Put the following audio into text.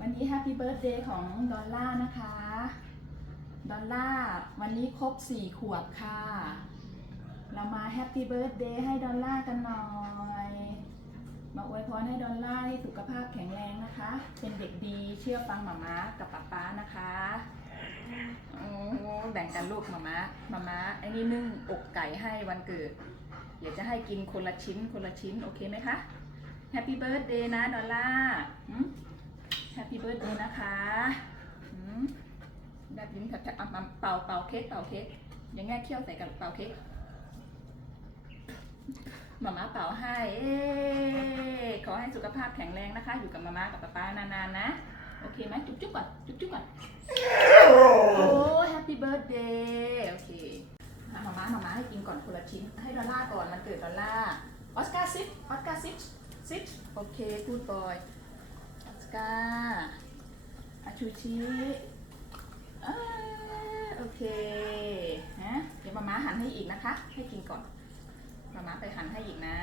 วันนี้แฮปปี้เบิร์ a เดย์ของดอลล่านะคะ ดอลล่าวันนี้ครบสี่ขวบค่ะ เรามาแฮปปี้เบิร์ a เดย์ให้ดอลล่ากันหน่อย มาอวยพรให้ดอลล่าให้สุขภาพแข็งแรงนะคะ เป็นเด็กดีเชื่อฟังหมาม้ากับป๊าป๊านะคะโอ้แบ่งกันลูกหมาม้าหมาม้าไอ้นี่นึ่งอกไก่ให้วันเกิดเดี๋ยวจะให้กินคนละชิ้นคนละชิ้น โอเคไหมคะแฮปปี้เบิร์ a เดย์นะดอลล่า ปปี้เบิร์ a เดย์นะคะแบบยิ้มแฉะเอามาเป่าเป่าเค้กเป่าเค้กอย่างง่ายเคี่ยวใส่กับเป่าเค้กมาม่าเป่าให้เอ้ขอให้สุขภาพแข็งแรงนะคะ อยู่กับมาม่ากับป๊าป๊านานๆนะ โอเคไหมจุ๊บจุ๊บก่อนจุ๊บจุ๊บก่อนโอ้แฮปปี้เบิร์ a เดย์โอเคมาม่ามาม่าให้กินก่อนคนละชิ้น ให้ดอลล่าก่อนมันเกิดดอลล่าออสการ์ซิปออสการ์ซิป sit โอเค good boy ออสการ์อา ชูชิอโอเคฮะเดี๋ยวมาม่าหั่นให้อีกนะคะ ให้กินก่อนมาม่าไปหั่นให้อีกนะ